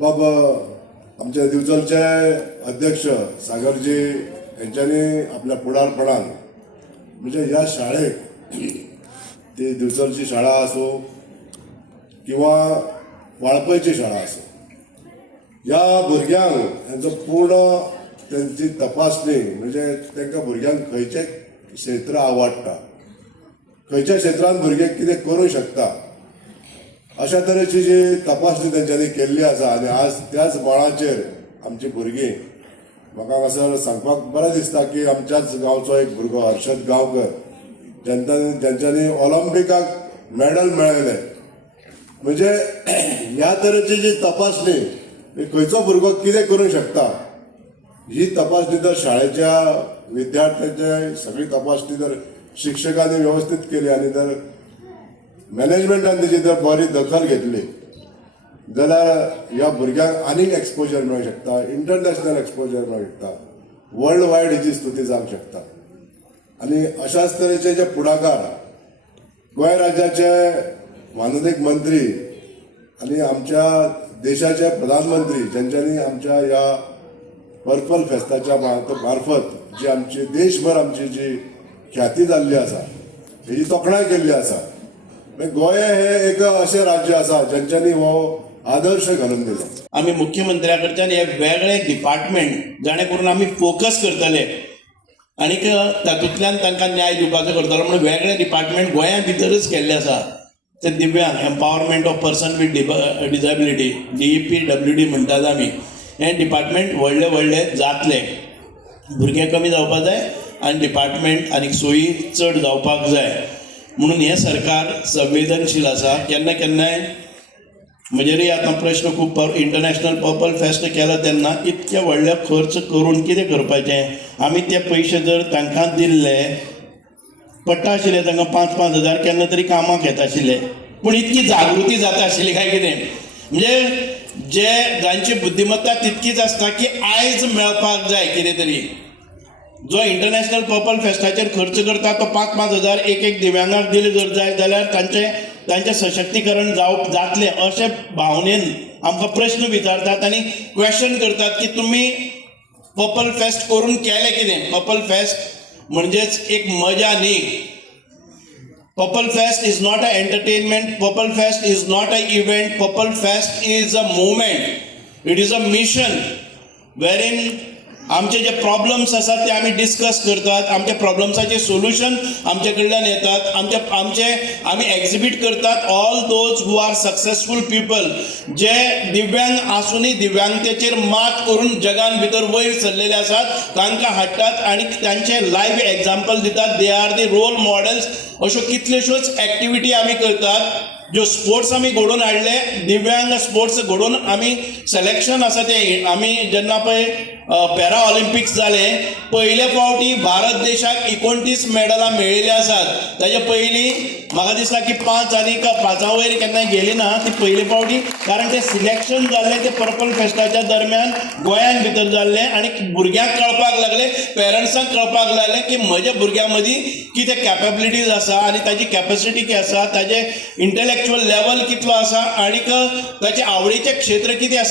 बाब आमच्या दिवचलचे अध्यक्ष सागरजी यांच्यानी आपल्या पुढारपणान म्हणजे ह्या शाळेक ती दिवचलची शाळा असो किंवा वाळपयची शाळा असो ह्या भुरग्यांक यांचो पूर्ण त्यांची तपासणी म्हणजे तांकां भुरग्यांक खंयचें क्षेत्र आवडटा खंयच्या क्षेत्रांत भुरगे कितें करूंक शकता अशा तरेची जी तपासणी तेंच्यांनी केल्ली आसा आनी आज त्याच बळाचेर आमची भुरगीं म्हाका हांगासर सांगपाक बरें दिसता की आमच्याच गांवचो एक भुरगो हर्षद गांवकर ज्यांच्यांनी ऑलिंपिकाक मेडल मेळयलें म्हणजे ह्या तरेची जी तपासणी खंयचो भुरगो कितें करूंक शकता ही तपासणी जर शाळेच्या विद्यार्थ्यांची सगळी तपासणी जर शिक्षकांनी व्यवस्थित केली आनी जर मॅनेजमेंटान तेजी जर बरी दखल घेतली जाल्यार ह्या भुरग्यांक आनीक एक्सपोजर मेळूंक शकता इंटरनॅशनल एक्सपोजर मेळूंक शकता वर्ल्ड वायड हेची स्तुती जावंक शकता आनी अशाच तरेचे जे पुढाकार गोंय राज्याचे माननीय मंत्री आनी आमच्या देशाचे प्रधानमंत्री ज्यांच्यांनी आमच्या ह्या पर्पल फेस्ताच्या मार्फत जी आमची देशभर आमची जी ख्याती जाल्ली आसा हेजी तोखणाय केल्ली आसा गोंय हे एक अशें राज्य आसा ज्यांच्यांनी हो आदर्श घालून दिलो आमी मुख्यमंत्र्या कडच्यान हे वेगळे डिपार्टमेंट जाणे करून आमी फोकस करतले आनीक तातूंतल्यान तांकां न्याय दिवपाचो करतलो म्हणून वेगळे डिपार्टमेंट गोंया भितरच केल्ले आसा ते दिव्यांग empowerment of person with disability DEPWD म्हणटात आमी हे डिपार्टमेंट व्हडले जातले भुरगे कमी जावपाक जाय आनी डिपार्टमेंट आनीक सोयी चड जावपाक जाय म्हणून हे सरकार संवेदनशील आसा केन्नाय म्हजेरय आतां प्रश्न खूब इंटरनॅशनल पर्पल फेस्ट केलो तेन्ना इतके व्हडले खर्च करून कितें करपाचें आमी ते पयशे जर तांकां दिल्ले पडटा आशिल्ले तांकां 5-5 हजार केन्ना तरी कामाक येता आशिल्ले पूण इतकी जागृती जाता आशिल्ली काय कितें म्हणजे जांची बुद्धिमत्ता तितकीच आसता की आयज मेळपाक जाय कितें तरी जो इंटरनॅशनल पर्पल फेस्टाचेर खर्च करता तो 5-5 हजार एक दिव्यांगाक दिले जर जाय जाल्यार तांचें सशक्तीकरण जातलें अशे भावनेन आमकां प्रश्न विचारतात आनी क्वेश्चन करतात की तुमी पर्पल फेस्ट करून केलें कितें पर्पल फेस्ट म्हणजेच एक मजा न्ही purple fest is not a entertainment purple fest is not a event purple fest is a movement it is a mission वेरीन आमचे जे प्रॉब्लेम्स आसात ते आमी डिस्कस करतात आमच्या प्रॉब्लेम्साचे सोल्युशन आमचे कडल्यान येतात आमी एक्झिबीट करतात all those who are successful people जे दिव्यांग आसूनय दिव्यांगतेचेर मात करून जगान भितर वयर सरलेले आसात तांकां हाडटात आनी तांचे लायव्ह एग्जाम्पल दितात they are the role models अश्यो कितल्योश्योच एक्टिविटी आमी करतात जो स्पोर्ट्स आमी घडोवन हाडले दिव्यांग स्पोर्ट्स घडोवन आमी सिलेक्शन आसा ते आमी जेन्ना पळय पॅरा ऑलिंपिक्स जाले पयले फावटी भारत देशाक 29 मेडलां मेळिल्ली आसात ताचे पयलीं म्हाका दिसता की 5 आनी 5 वयर केन्ना गेली ना ती पयले फावटी कारण ते सिलेक्शन जाल्ले ते पर्पल फेस्टाच्या दरम्यान गोंयान भितर जाल्ले आनी भुरग्यांक कळपाक लागले पेरंट्सांक कळपाक लागले की म्हज्या भुरग्यां मदीं कितें कॅपेबिलिटीज आसा आनी ताची कॅपेसिटी कितें आसा ताजे इंटेलेक्चुअल लेवल कितलो आसा आनीक ताचे आवडीचें क्षेत्र कितें आसा